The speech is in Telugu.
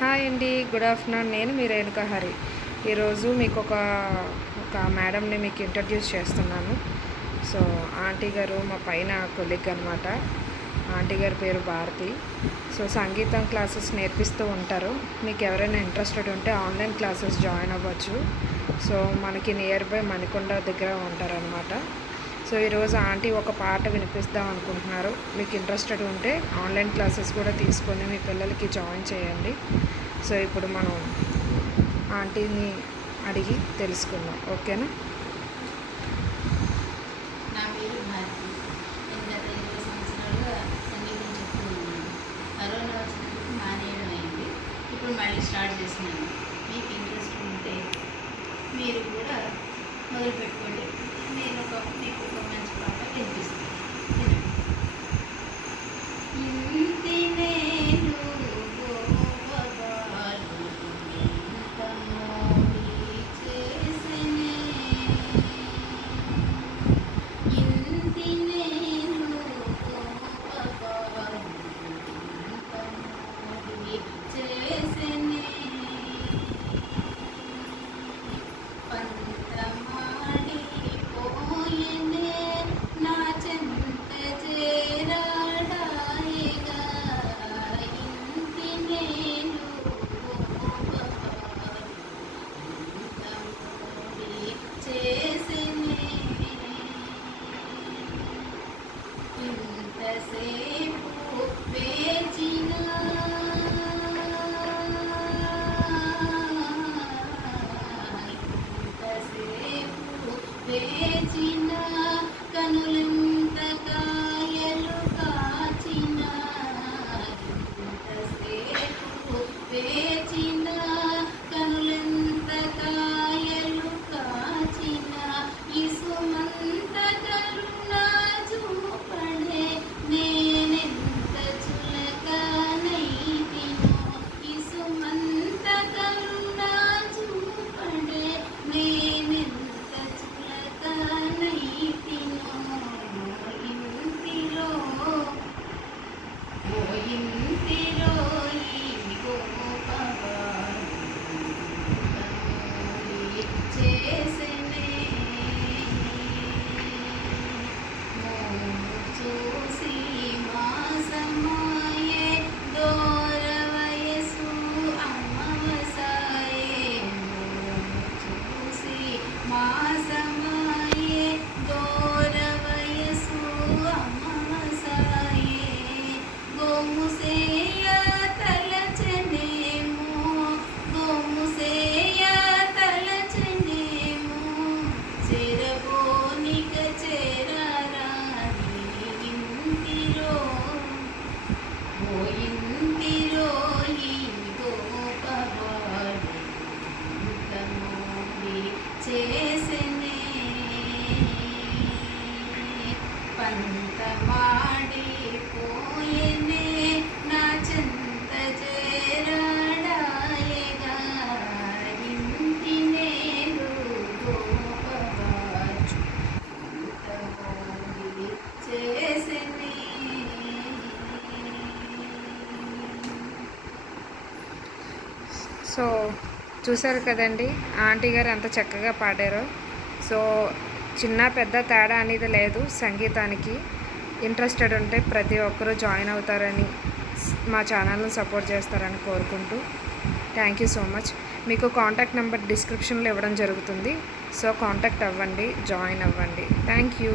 హాయ్ అండి, గుడ్ ఆఫ్టర్నూన్. నేను మీ రేణుకా హరి. ఈరోజు మీకు ఒక మేడంని మీకు ఇంట్రడ్యూస్ చేస్తున్నాను. సో ఆంటీ గారు మా పైన కొలీగ్ అనమాట. ఆంటీ గారి పేరు భారతి. సో సంగీతం క్లాసెస్ నేర్పిస్తూ ఉంటారు. మీకు ఎవరైనా ఇంట్రెస్టెడ్ ఉంటే ఆన్లైన్ క్లాసెస్ జాయిన్ అవ్వచ్చు. సో మనకి నియర్ బై మణికొండ దగ్గర ఉంటారనమాట. సో ఈరోజు ఆంటీ ఒక పాట వినిపిద్దాం అనుకుంటున్నారు. మీకు ఇంట్రెస్టెడ్ ఉంటే ఆన్లైన్ క్లాసెస్ కూడా తీసుకొని మీ పిల్లలకి జాయిన్ చేయండి. సో ఇప్పుడు మనం ఆంటీని అడిగి తెలుసుకుందాం, ఓకేనా? నా పేరు భారతి. నేను గత 20 సంవత్సరాలుగా సంగీతం చెప్తూ ఉన్నాను. కరోనా వచ్చినందుకు మానేయడం అయింది. ఇప్పుడు మళ్ళీ స్టార్ట్ చేస్తున్నాను. మీకు ఇంట్రెస్ట్ ఉంటే మీరు కూడా మొదలు పెట్టుకోండి. మీకు ఒక మంచి పాట వినిపిస్తాను. ఇంటి నేను గోపబాలు ఇంత మోడి చేసెనే. ఇంటి నేను గోపబాలు ఇంత మోడి చేసెనే. పంతమాడి పోయెనే నా చెంత చేరాడాయగా. ఇంటి నేను గోపబాలు ఇంత మోడి చేసెనే. ఇంతసేపు వేచినా వేచిన కనులెంత కాయలు కాచిన. ఇంతసేపు వేచిన కనులెంత కాయలు కాచిన. ఇసుమంత కరుణ చూపడే నేనెంత చులకనైతినో. ఇసుమంత కరుణ చూపడే నేనెంత చులకనైతినో. ఇంటిలో ఓ ఇంటిలో ఈ గోపబాలు కనుమూడి చేసెనే. మోము చూసి మాసమాయే దూర వయసు అమావాసాయే. మోము చూసి మాసమాయే దూర వయసు అమావాసాయే. గోముసేయ తలచనేమో గోముసేయ తలచనేమో. చెరబోనిక చేరారాది ఇంటిలో ఓ ఇంటిలో ఈ గోపబాలు ఇంత మోడి చేసెనే. పంతమాడి పోయెనే నా చెంత చేరాడాయగా. ఇంటి నేను గోపబాలు ఇంత మోడి చేసెనే. సో చూశారు కదండి ఆంటీ గారు ఎంత చక్కగా పాడారో. సో చిన్న పెద్ద తేడా అనేది లేదు సంగీతానికి. ఇంట్రెస్టెడ్ ఉంటే ప్రతి ఒక్కరూ జాయిన్ అవుతారని, మా ఛానల్ని సపోర్ట్ చేస్తారని కోరుకుంటూ థ్యాంక్ యూ సో మచ్. మీకు కాంటాక్ట్ నెంబర్ డిస్క్రిప్షన్లో ఇవ్వడం జరుగుతుంది. సో కాంటాక్ట్ అవ్వండి, జాయిన్ అవ్వండి. Thank you.